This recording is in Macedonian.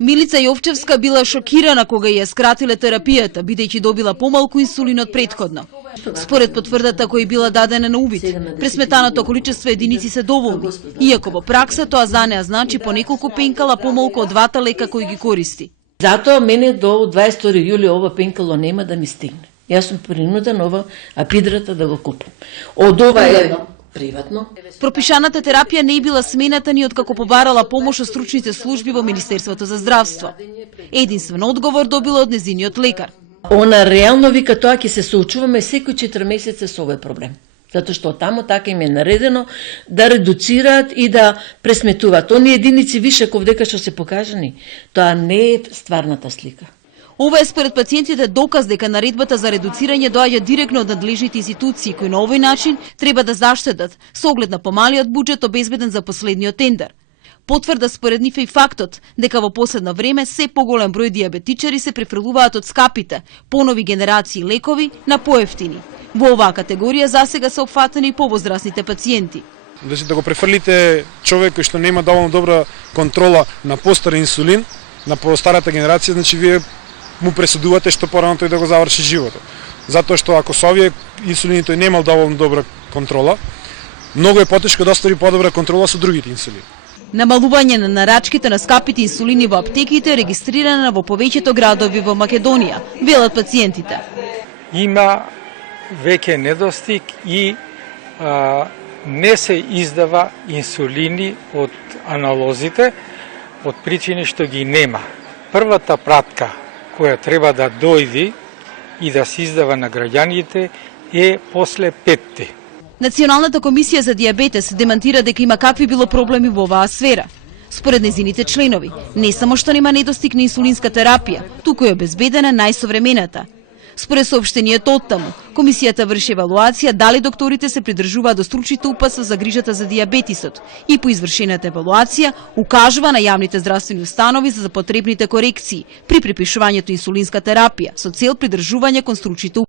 Милица Јовчевска била шокирана кога ја скратиле терапијата, бидејќи добила помалку инсулин од претходно. Според потврдата која била дадена на увид, пресметаното количество единици се доволни, иако во пракса тоа за неа значи по неколку пенкала помалку од двата лека кои ги користи. Затоа мене до 22 јули ова пенкало нема да ми стигне. Јас сум принуден ова апидрата да го купам. Од ова е приватно. Пропишаната терапија не била смената ни откако побарала помош од стручните служби во Министерството за здравство. Единствен одговор добила од незиниот лекар. Она реално вика тоа ќе се соочуваме секој 4 месеца со овој проблем. Затоа што таму така им е наредено да редуцираат и да пресметуваат. Они единици више ковдека што се покажани, тоа не е стварната слика. Ова е според пациентите доказ дека наредбата за редуцирање доаѓа директно од надлежните институции кои на овој начин треба да заштедат со оглед на помалиот буџет обезбеден за последниот тендер. Потврда според нив е и фактот дека во последно време се поголем број диабетичари се префрлуваат од скапите, понови генерации лекови на поевтини. Во оваа категорија засега се опфатени и повозрасните пациенти. Да го префрлите човек кој што нема доволно добра контрола на постар инсулин, на постарата генерација, значи вие му пресудувате што порано тој да го заврши животот. Затоа што ако со овие инсулини тој немал доволно добра контрола, многу е потешко да остави подобра контрола со другите инсулини. Намалување на нарачките на скапите инсулини во аптеките е регистрирана во повеќето градови во Македонија, велат пациентите. Има веќе недостиг и не се издава инсулини од аналозите од причини што ги нема. Првата пратка која треба да дојди и да се издава на граѓаните е после 5-те. Националната комисија за дијабетес демантира дека има какви било проблеми во оваа сфера. Според незините членови, не само што нема недостиг на инсулинска терапија, туку е обезбедена најсовремената. Според соопштението оттаму, комисијата врши евалуација дали докторите се придржуваат до стручните упатства за грижата за дијабетисот и по извршената евалуација укажува на јавните здравствени установи за потребните корекции при припишувањето инсулинска терапија со цел придржување кон стручните